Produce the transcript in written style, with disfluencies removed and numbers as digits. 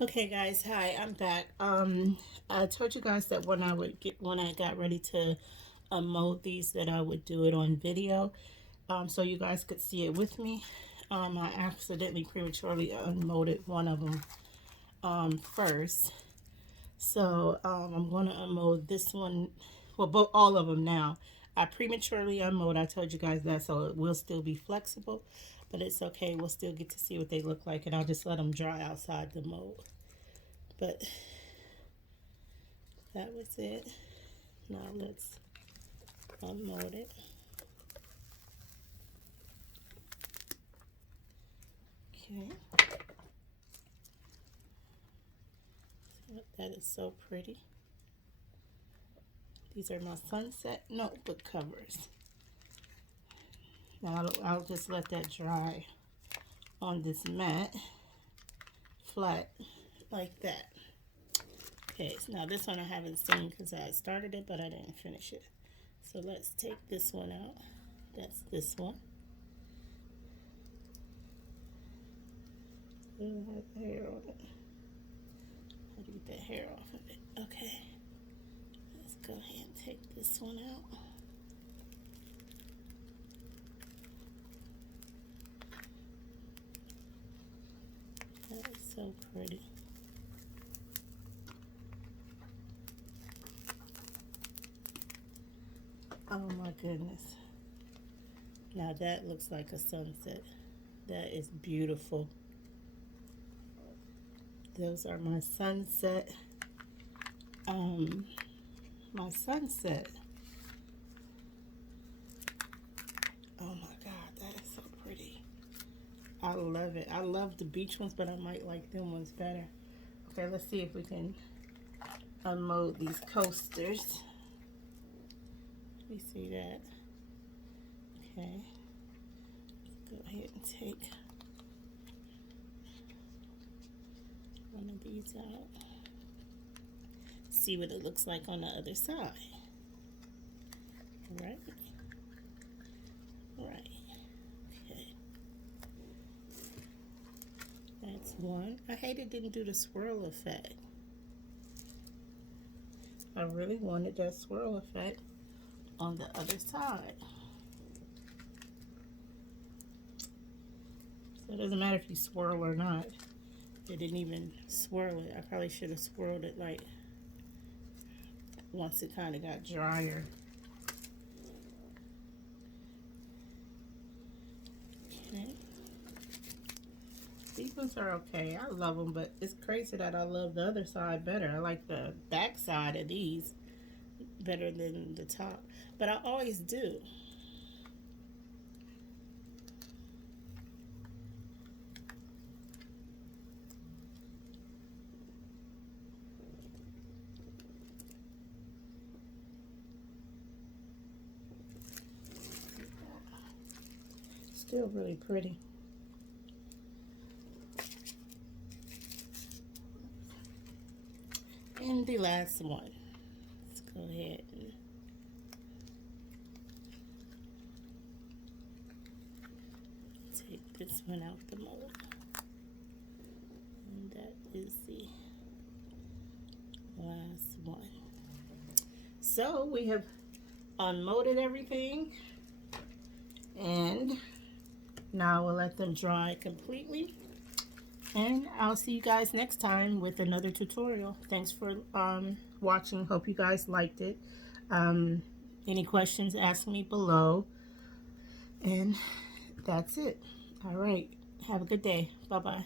Okay guys, hi, I'm back. I told you guys that when I got ready to unmold these that I would do it on video, so you guys could see it with me. I accidentally prematurely unmolded one of them first. So I'm going to unmold this one, well, both all of them now. I prematurely unmold. I told you guys that, so it will still be flexible, but it's okay. We'll still get to see what they look like, and I'll just let them dry outside the mold. But that was it. Now let's unmold it. Okay. So that is so pretty. These are my sunset notebook covers. Now I'll just let that dry on this mat flat like that. Okay, so now this one I haven't seen because I started it but I didn't finish it. So let's take this one out. That's this one. I don't have the hair on it. How do you get the hair off of it? Okay. Let's go ahead and take this one out. That is so pretty. Oh my goodness. Now that looks like a sunset. That is beautiful. Those are my sunset. My sunset. Oh my God, that is so pretty. I love it. I love the beach ones, but I might like them ones better. Okay, let's see if we can unmold these coasters. You see that? Okay. Go ahead and take one of these out. See what it looks like on the other side. Right? Right. Okay. That's one. I hate it didn't do the swirl effect. I really wanted that swirl effect on the other side. So it doesn't matter if you swirl or not. It didn't even swirl it. I probably should have swirled it like once it kind of got drier. Okay. These ones are okay. I love them, but it's crazy that I love the other side better. I like the back side of these better than the top, but I always do. Still really pretty. And the last one. Let's go ahead and take this one out the mold. And that is the last one. So we have unmolded everything, and now we'll let them dry completely, and I'll see you guys next time with another tutorial. Thanks for watching. Hope you guys liked it. Any questions, ask me below, and that's it. All right, have a good day. Bye bye.